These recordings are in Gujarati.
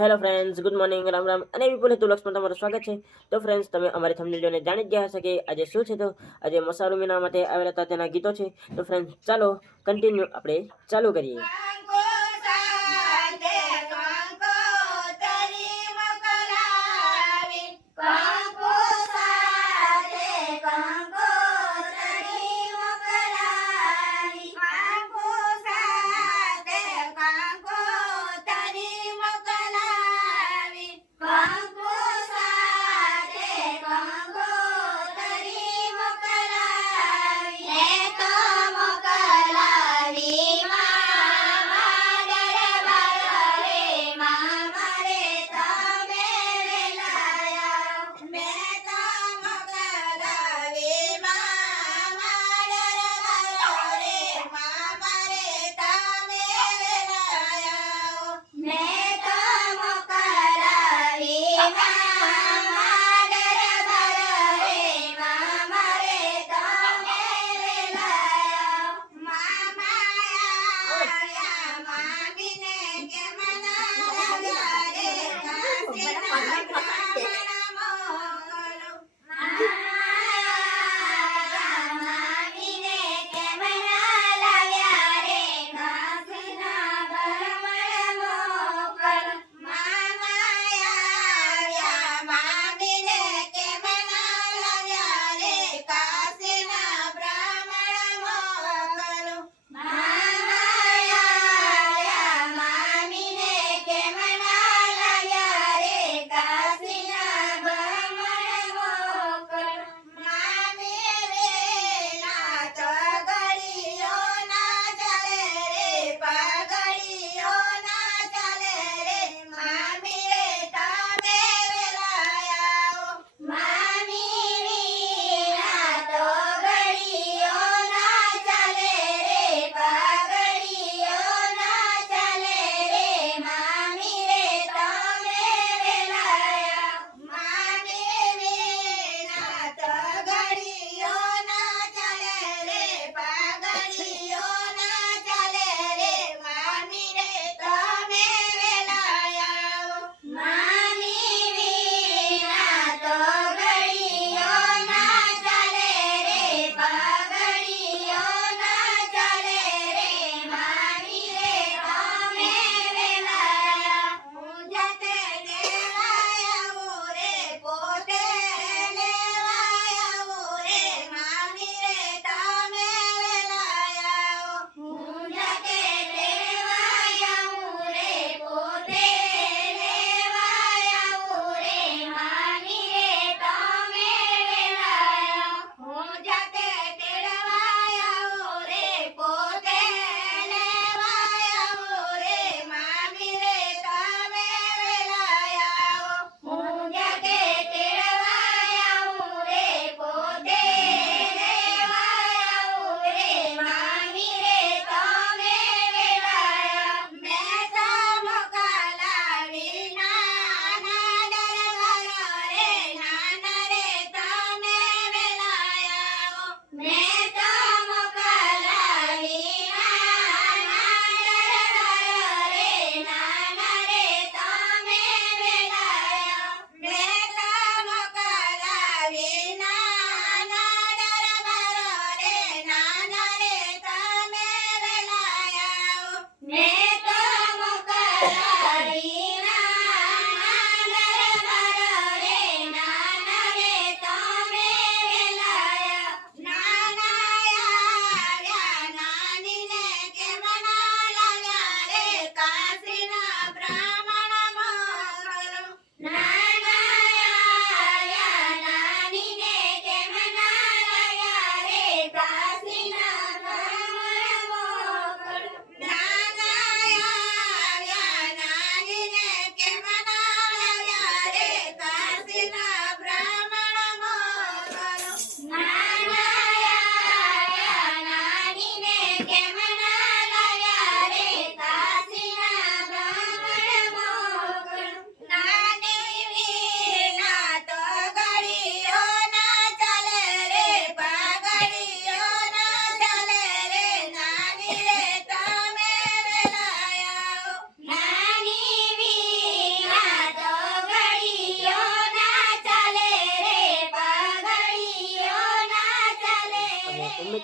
Hello friends good morning Ram Ram. અને વિપુલ હેતુ લક્ષ્મણ તમારું સ્વાગત છે. તો ફ્રેન્ડ્સ તમે અમારી થંબનેલ જાણી જ ગયા હશે કે આજે શું છે તો આજે મસારુ મીના માટે આવેલા હતા તેના ગીતો છે. તો ફ્રેન્ડ્સ ચાલો કન્ટિન્યુ આપણે ચાલુ કરીએ.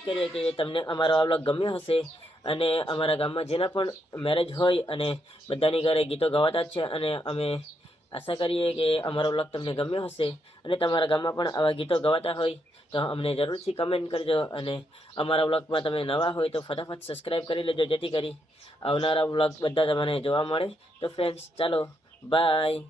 કરીએ કે તમને અમારો આ વ્લોગ ગમ્યો હશે. અને અમારા ગામમાં જેના પણ મેરેજ હોય અને બધાની ઘરે ગીતો ગવાતા જ છે અને અમે આશા કરીએ કે અમારો વ્લોગ તમને ગમ્યો હશે. અને તમારા ગામમાં પણ આવા ગીતો ગવાતા હોય તો અમને જરૂરથી કમેન્ટ કરજો અને અમારા વ્લોગમાં તમે નવા હોય તો ફટાફટ સબસ્ક્રાઈબ કરી લેજો જેથી કરી આવનારા વ્લોગ બધા તમને જોવા મળે. તો ફ્રેન્ડ્સ ચાલો બાય